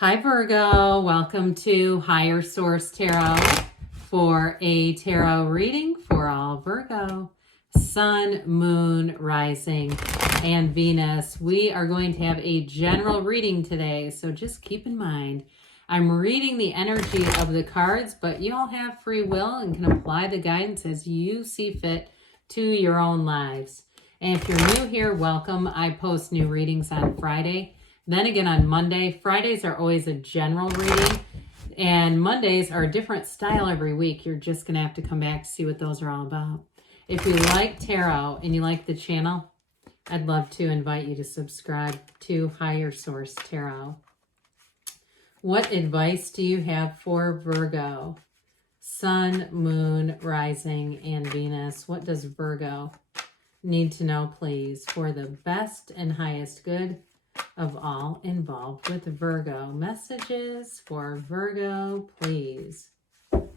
Hi Virgo, welcome to Higher Source Tarot for a tarot reading for all Virgo, Sun, Moon, Rising, and Venus. We are going to have a general reading today, so just keep in mind, I'm reading the energy of the cards, but you all have free will and can apply the guidance as you see fit to your own lives. And if you're new here, welcome. I post new readings on Friday. Then again on Monday. Fridays are always a general reading, and Mondays are a different style every week. You're just going to have to come back to see what those are all about. If you like tarot and you like the channel, I'd love to invite you to subscribe to Higher Source Tarot. What advice do you have for Virgo? Sun, Moon, Rising, and Venus. What does Virgo need to know, please, for the best and highest good of all involved with Virgo? Messages for Virgo, please. All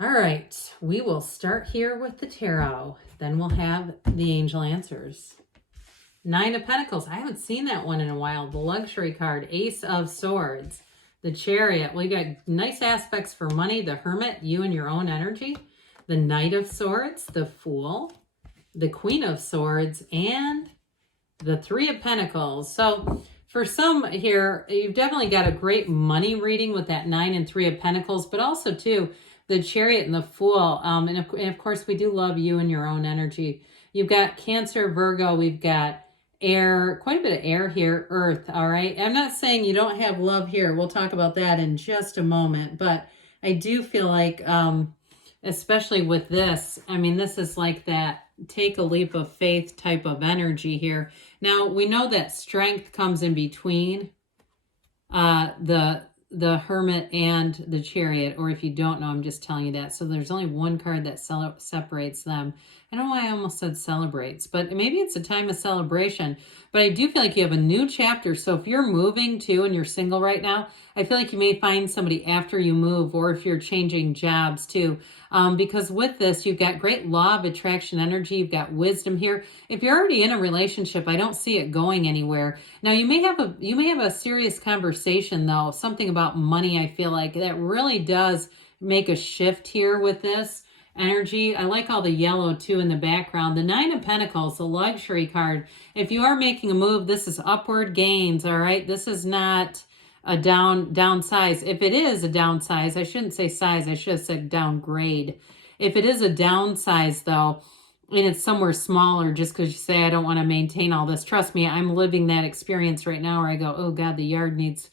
right, we will start here with the tarot. Then we'll have the angel answers. Nine of Pentacles. I haven't seen that one in a while. The luxury card, Ace of Swords, the Chariot. We got nice aspects for money. The Hermit, you and your own energy. The Knight of Swords, the Fool, the Queen of Swords, and the Three of Pentacles. So for some here, you've definitely got a great money reading with that 9 and 3 of Pentacles, but also too, the Chariot and the Fool. And of course, we do love you and your own energy. You've got Cancer, Virgo, we've got air, quite a bit of air here, Earth, all right? I'm not saying you don't have love here. We'll talk about that in just a moment, but I do feel like, especially with this, I mean, this is like that take a leap of faith type of energy here. Now, we know that strength comes in between the Hermit and the Chariot, or if you don't know, I'm just telling you that. So there's only one card that separates them. I don't know why I almost said celebrates, but maybe it's a time of celebration. But I do feel like you have a new chapter. So if you're moving too and you're single right now, I feel like you may find somebody after you move, or if you're changing jobs too. Because with this, you've got great law of attraction energy. You've got wisdom here. If you're already in a relationship, I don't see it going anywhere. Now, you may have a serious conversation though, something about money. I feel like that really does make a shift here with this energy. I like all the yellow too in the background. The Nine of Pentacles, the luxury card. If you are making a move, this is upward gains, all right? This is not a downsize. If it is a downsize, I shouldn't say size, I should have said downgrade. If it is a downsize though, and it's somewhere smaller, just because you say, I don't want to maintain all this, trust me, I'm living that experience right now where I go, oh God, the yard needs,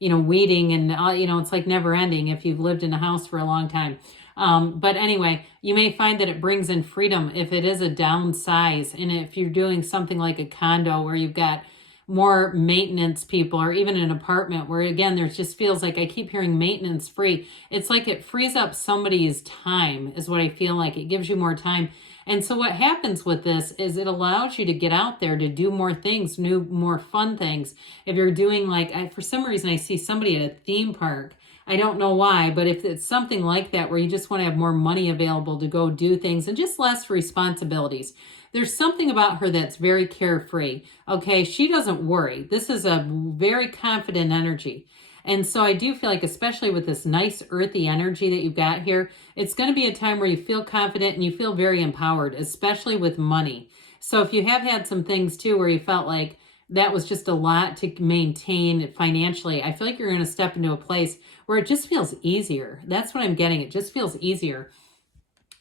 weeding, and it's like never ending if you've lived in a house for a long time. But anyway, you may find that it brings in freedom if it is a downsize. And if you're doing something like a condo where you've got more maintenance people, or even an apartment where, again, there just feels like I keep hearing maintenance free. It's like it frees up somebody's time is what I feel like. It gives you more time. And so what happens with this is it allows you to get out there to do more things, more fun things. If you're doing for some reason, I see somebody at a theme park. I don't know why, but if it's something like that where you just want to have more money available to go do things and just less responsibilities, there's something about her that's very carefree. Okay, she doesn't worry. This is a very confident energy. And so I do feel like, especially with this nice earthy energy that you've got here, it's going to be a time where you feel confident and you feel very empowered, especially with money. So if you have had some things too where you felt like that was just a lot to maintain financially, I feel like you're going to step into a place where it just feels easier. That's what I'm getting. It just feels easier.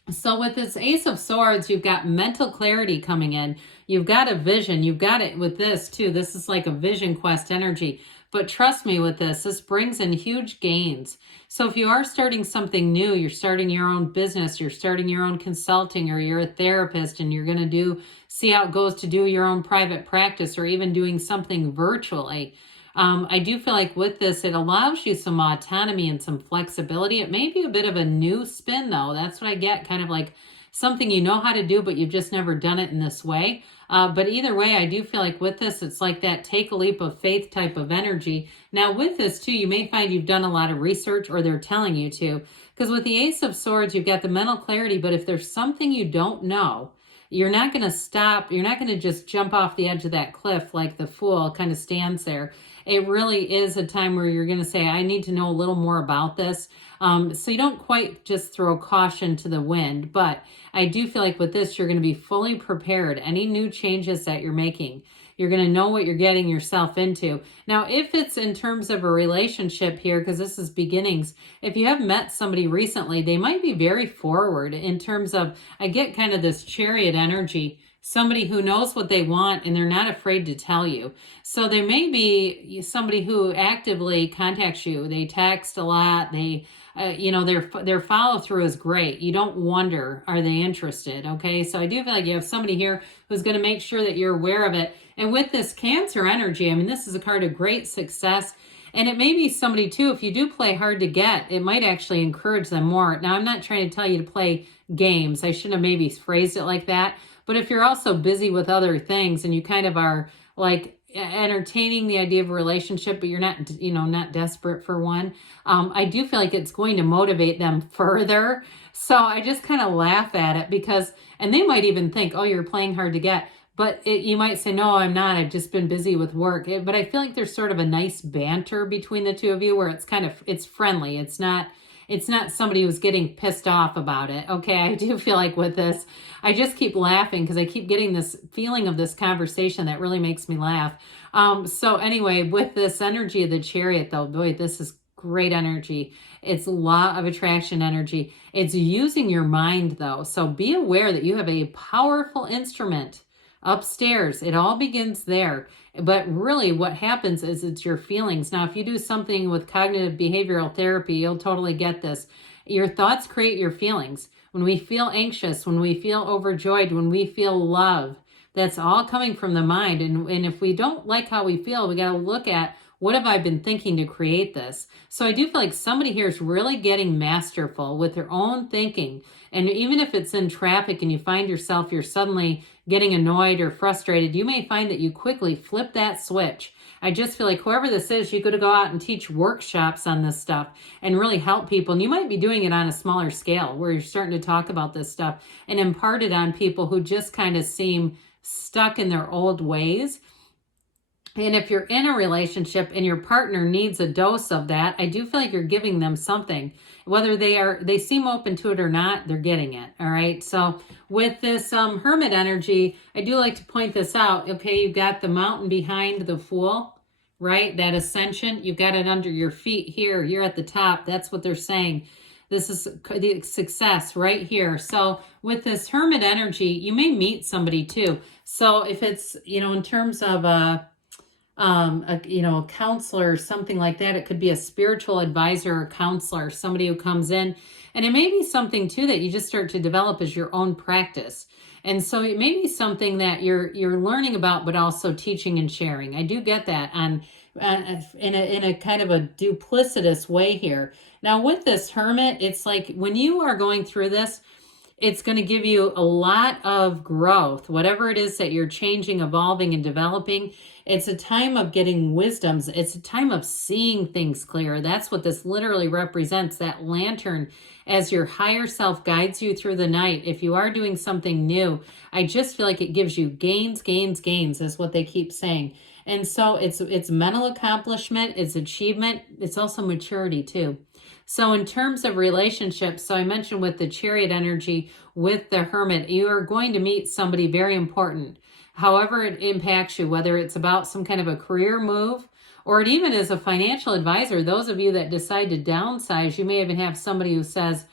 So with this Ace of Swords, you've got mental clarity coming in. You've got a vision. You've got it with this too. This is like a vision quest energy. But trust me with this brings in huge gains. So if you are starting something new, you're starting your own business, you're starting your own consulting, or you're a therapist and you're going to see how it goes to do your own private practice, or even doing something virtually. I do feel like with this, it allows you some autonomy and some flexibility. It may be a bit of a new spin though. That's what I get, kind of like something you know how to do, but you've just never done it in this way. But either way, I do feel like with this, it's like that take a leap of faith type of energy. Now with this too, you may find you've done a lot of research, or they're telling you to, because with the Ace of Swords, you've got the mental clarity, but if there's something you don't know, you're not going to stop. You're not going to just jump off the edge of that cliff like the Fool kind of stands there. It really is a time where you're going to say, I need to know a little more about this. So you don't quite just throw caution to the wind, but I do feel like with this, you're going to be fully prepared. Any new changes that you're making, you're going to know what you're getting yourself into. Now, if it's in terms of a relationship here, because this is beginnings, if you have met somebody recently, they might be very forward in terms of, I get kind of this Chariot energy, somebody who knows what they want and they're not afraid to tell you. So there may be somebody who actively contacts you. They text a lot. They, their follow through is great. You don't wonder, are they interested? Okay. So I do feel like you have somebody here who's going to make sure that you're aware of it. And with this Cancer energy, I mean, this is a card of great success. And it may be somebody too, if you do play hard to get, it might actually encourage them more. Now, I'm not trying to tell you to play games. I shouldn't have maybe phrased it like that. But if you're also busy with other things and you kind of are like entertaining the idea of a relationship, but you're not, not desperate for one, I do feel like it's going to motivate them further. So I just kind of laugh at it because, and they might even think, oh, you're playing hard to get. But you might say, no, I'm not. I've just been busy with work. But I feel like there's sort of a nice banter between the two of you where it's friendly. It's not somebody who's getting pissed off about it. Okay, I do feel like with this, I just keep laughing because I keep getting this feeling of this conversation that really makes me laugh. So anyway, with this energy of the Chariot though, boy, this is great energy. It's law of attraction energy. It's using your mind though. So be aware that you have a powerful instrument upstairs. It all begins there. But really what happens is it's your feelings. Now, if you do something with cognitive behavioral therapy, you'll totally get this. Your thoughts create your feelings. When we feel anxious, when we feel overjoyed, when we feel love, that's all coming from the mind. And if we don't like how we feel, we got to look at, what have I been thinking to create this? So I do feel like somebody here is really getting masterful with their own thinking. And even if it's in traffic and you find yourself, you're suddenly getting annoyed or frustrated, you may find that you quickly flip that switch. I just feel like whoever this is, you could go out and teach workshops on this stuff and really help people. And you might be doing it on a smaller scale where you're starting to talk about this stuff and impart it on people who just kind of seem stuck in their old ways. And if you're in a relationship and your partner needs a dose of that, I do feel like you're giving them something. Whether they seem open to it or not, they're getting it. All right. So with this Hermit energy, I do like to point this out. Okay, you've got the mountain behind the Fool, right? That ascension, you've got it under your feet here. You're at the top. That's what they're saying. This is the success right here. So with this Hermit energy, you may meet somebody too. So if it's, in terms of a counselor or something like that, it could be a spiritual advisor or counselor, somebody who comes in, and it may be something too that you just start to develop as your own practice. And so it may be something that you're learning about, but also teaching and sharing. I do get that in a kind of a duplicitous way here. Now with this Hermit, it's like when you are going through this, it's going to give you a lot of growth, whatever it is that you're changing, evolving, and developing. It's a time of getting wisdoms. It's a time of seeing things clearer. That's what this literally represents, that lantern as your higher self guides you through the night. If you are doing something new, I just feel like it gives you gains, gains, gains is what they keep saying. And so it's mental accomplishment, it's achievement, it's also maturity too. So in terms of relationships, so I mentioned with the Chariot energy, with the Hermit, you are going to meet somebody very important. However it impacts you, whether it's about some kind of a career move, or it even is a financial advisor. Those of you that decide to downsize, you may even have somebody who says,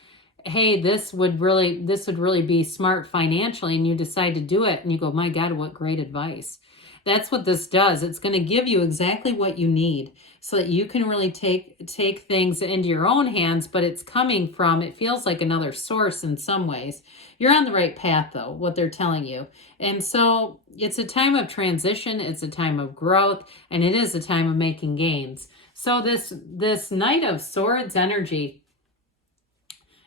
hey, this would really be smart financially, and you decide to do it, and you go, my God, what great advice. That's what this does. It's going to give you exactly what you need so that you can really take things into your own hands, but it's coming from, it feels like another source in some ways. You're on the right path though, what they're telling you. And so it's a time of transition, it's a time of growth, and it is a time of making gains. So this Knight of Swords energy,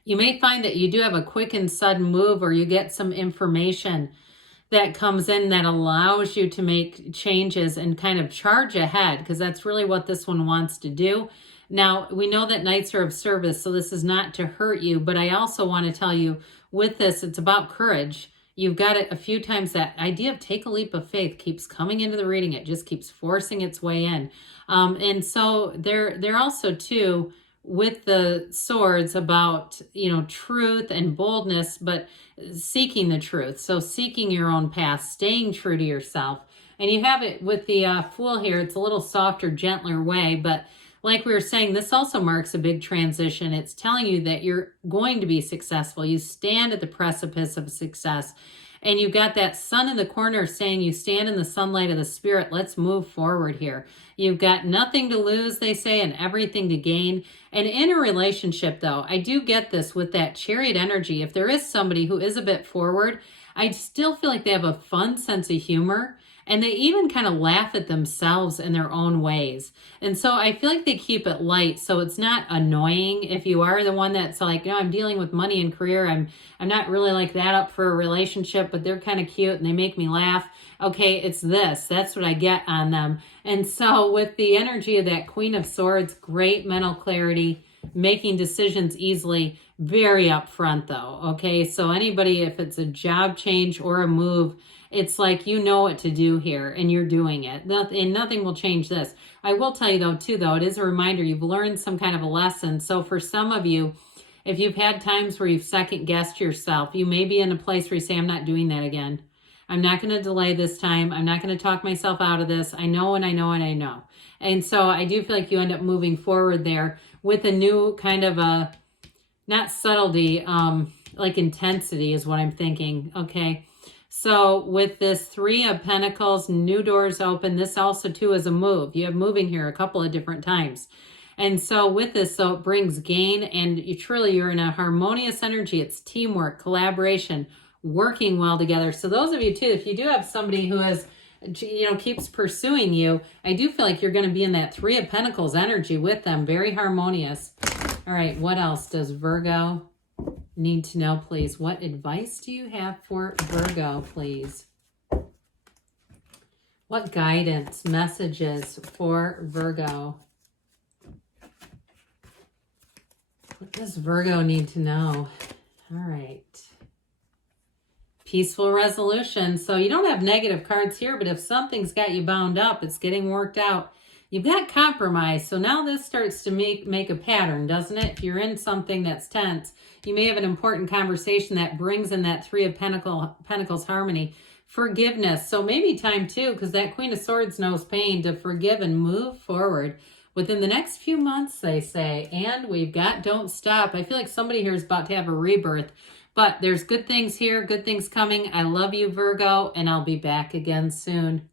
you may find that you do have a quick and sudden move, or you get some information that comes in that allows you to make changes and kind of charge ahead, because that's really what this one wants to do. Now, we know that Knights are of service, so this is not to hurt you, but I also want to tell you with this, it's about courage. You've got it a few times. That idea of take a leap of faith keeps coming into the reading. It just keeps forcing its way in. And so they're also too with the swords about, truth and boldness, but seeking the truth. So seeking your own path, staying true to yourself. And you have it with the Fool here. It's a little softer, gentler way, but like we were saying, this also marks a big transition. It's telling you that you're going to be successful. You stand at the precipice of success. And you've got that sun in the corner saying you stand in the sunlight of the Spirit. Let's move forward here. You've got nothing to lose, they say, and everything to gain. And in a relationship, though, I do get this with that Chariot energy. If there is somebody who is a bit forward, I still feel like they have a fun sense of humor. And they even kind of laugh at themselves in their own ways. And so I feel like they keep it light, so it's not annoying. If you are the one that's like, I'm dealing with money and career, I'm not really like that up for a relationship, but they're kind of cute and they make me laugh. Okay, it's this. That's what I get on them. And so with the energy of that Queen of Swords, great mental clarity, making decisions easily, very upfront though. Okay, so anybody, if it's a job change or a move, it's like you know what to do here and you're doing it. And nothing will change this. I will tell you though, it is a reminder you've learned some kind of a lesson. So for some of you, if you've had times where you've second guessed yourself, you may be in a place where you say, I'm not doing that again. I'm not going to delay this time. I'm not going to talk myself out of this. I know and I know and I know. And so I do feel like you end up moving forward there with a new kind of a, not subtlety, like intensity is what I'm thinking. Okay. So with this Three of Pentacles, new doors open. This also too is a move. You have moving here a couple of different times. And so with this, so it brings gain and you're in a harmonious energy. It's teamwork, collaboration, working well together. So those of you too, if you do have somebody who has, keeps pursuing you, I do feel like you're going to be in that Three of Pentacles energy with them. Very harmonious. All right. What else does Virgo need to know, please? What advice do you have for Virgo, please? What guidance, messages for Virgo? What does Virgo need to know? All right. Peaceful resolution. So you don't have negative cards here, but if something's got you bound up, it's getting worked out. You've got compromise. So now this starts to make a pattern, doesn't it? If you're in something that's tense, you may have an important conversation that brings in that Three of Pentacles harmony. Forgiveness. So maybe time too, because that Queen of Swords knows pain, to forgive and move forward within the next few months, they say. And we've got don't stop. I feel like somebody here is about to have a rebirth, but there's good things here, good things coming. I love you, Virgo, and I'll be back again soon.